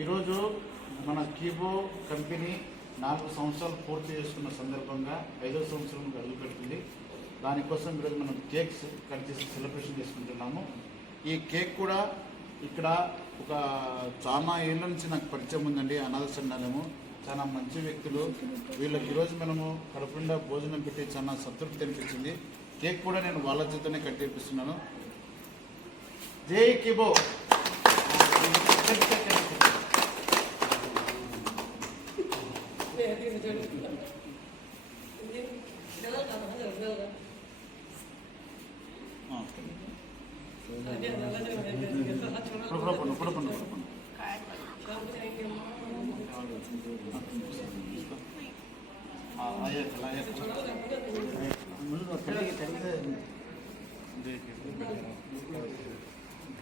ఈరోజు మన కీబో కంపెనీ 4 సంవత్సరాలు పూర్తి చేసుకున్న సందర్భంగా 5వ సంవత్సరం అడుగుపెడుతుంది. దానికోసం ఈరోజు మనం కేక్స్ కట్ చేసి సెలబ్రేషన్ చేసుకుంటున్నాము. ఈ కేక్ కూడా ఇక్కడ ఒక చాలా ఏళ్ళ నుంచి నాకు పరిచయం ఉందండి. అనాథ సంఘాలము చాలా మంచి వ్యక్తులు. వీళ్ళకి ఈరోజు మనము కడుపుండా భోజనం పెట్టి చాలా సంతృప్తి అనిపించింది. కేక్ కూడా నేను వాళ్ళ చేతనే కట్ చేపిస్తున్నాను. జై కీబో.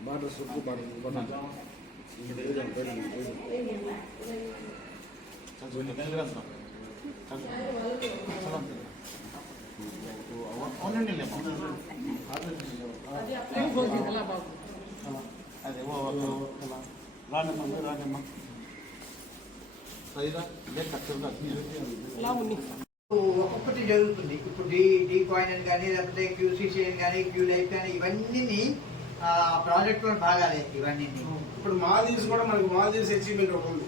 बार्डर सबको बार्डर बना అదే రానమ్మ సరిగా ఒక్కొక్కటి జరుగుతుంది. ఇప్పుడు డీ కాయిన్ అని కానీ లేకపోతే క్యూసీసీ అని కానీ క్యూ లైఫ్ కానీ ఇవన్నీ ప్రాజెక్టులో భాగాలే. ఇవన్నీ ఇప్పుడు మాల్దీవ్స్ కూడా మనకి మాల్దీవ్స్ అచీవ్మెంట్ ఒకటి ఉంది.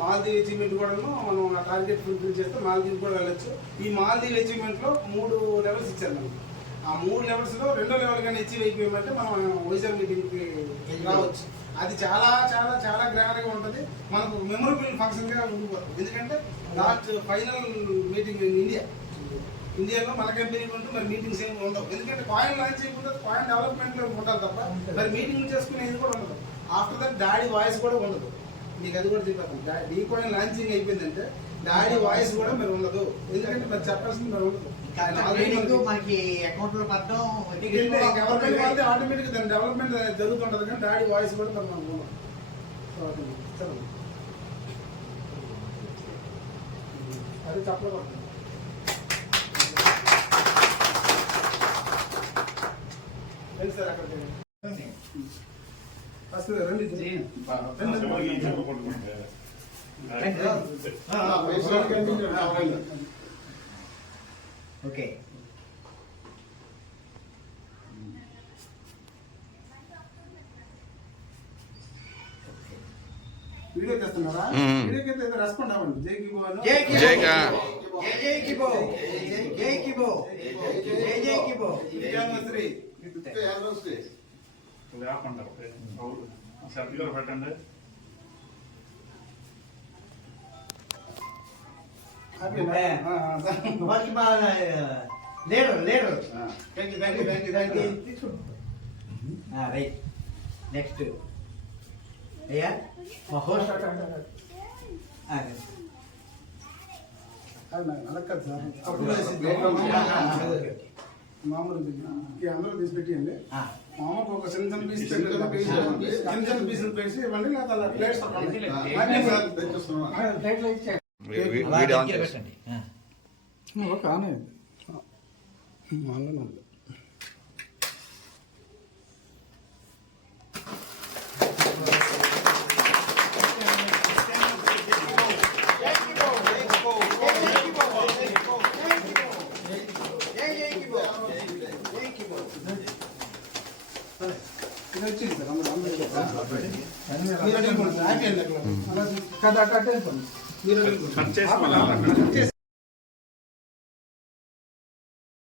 మాల్దీవ్ అచీవ్మెంట్ కూడా మనం ఆ టార్గెట్ ఫుల్ఫిల్ చేస్తే మాల్దీవ్ కూడా వెళ్ళొచ్చు. ఈ మాల్దీవ్ అచీవ్మెంట్లో 3 లెవెల్స్ ఇచ్చారు మనకి. ఆ 3 లెవెల్స్లో 2వ లెవెల్ కానీ అచీవ్ అయిపోయామంటే మనం వైజాగ్ మీటింగ్కి రావచ్చు. అది చాలా చాలా చాలా గ్రాండ్గా ఉంటుంది. మనకు మెమొరబుల్ ఫంక్షన్గా ఉండిపోతుంది. ఎందుకంటే లాస్ట్ ఫైనల్ మీటింగ్ ఇన్ ఇండియాలో మన కంపెనీ ఉంటూ మరి మీటింగ్స్ ఏమి ఉండవు. ఎందుకంటే కాయిన్ లాంచ్ చేయకుండా కాయిన్ డెవలప్మెంట్లో ఉంటారు తప్ప మరి మీటింగ్ చేసుకునేది కూడా ఉండదు. ఆఫ్టర్ దట్ డాడీ వాయిస్ కూడా ఉండదు. మీకు అది కూడా చెప్పాను. డీ కాయిన్ లాంచింగ్ అయిపోయిందంటే డాడీ వాయిస్ కూడా మరి ఉండదు. ఎందుకంటే మరి చెప్పాల్సింది మరి ఉండదు. మనకి అకౌంట్ లో గవర్నమెంట్ వాళ్ళది ఆటోమేటిక్ దాని డెవలప్మెంట్ జరుగుతుంటది. కానీ డాడీ వాయిస్ కూడా మరి మనకు ఉండదు. అది చెప్పకూడదు. సార్ అక్కడ రండి ఓకే. వీడియో చేస్తున్నారా? వీడియోకి అయితే రెస్పాండ్ అవ్వండి. జై కిబో. జై కిబో. జై కిబో. జై కిబో. జై కిబో. పెట్టండి. రైట్. నెక్స్ట్ అయ్యా హోస్ట్ అలా కాదు సార్. మామూలు అందరూ తీసి పెట్టియండి. మామూలు ఒక చిన్న చిన్న పీస్ పెట్టి ఇవ్వండి. లేదా అలా ప్లేట్స్ ఒక ఆనే మళ్ళీ వచ్చింది సార్. మీరు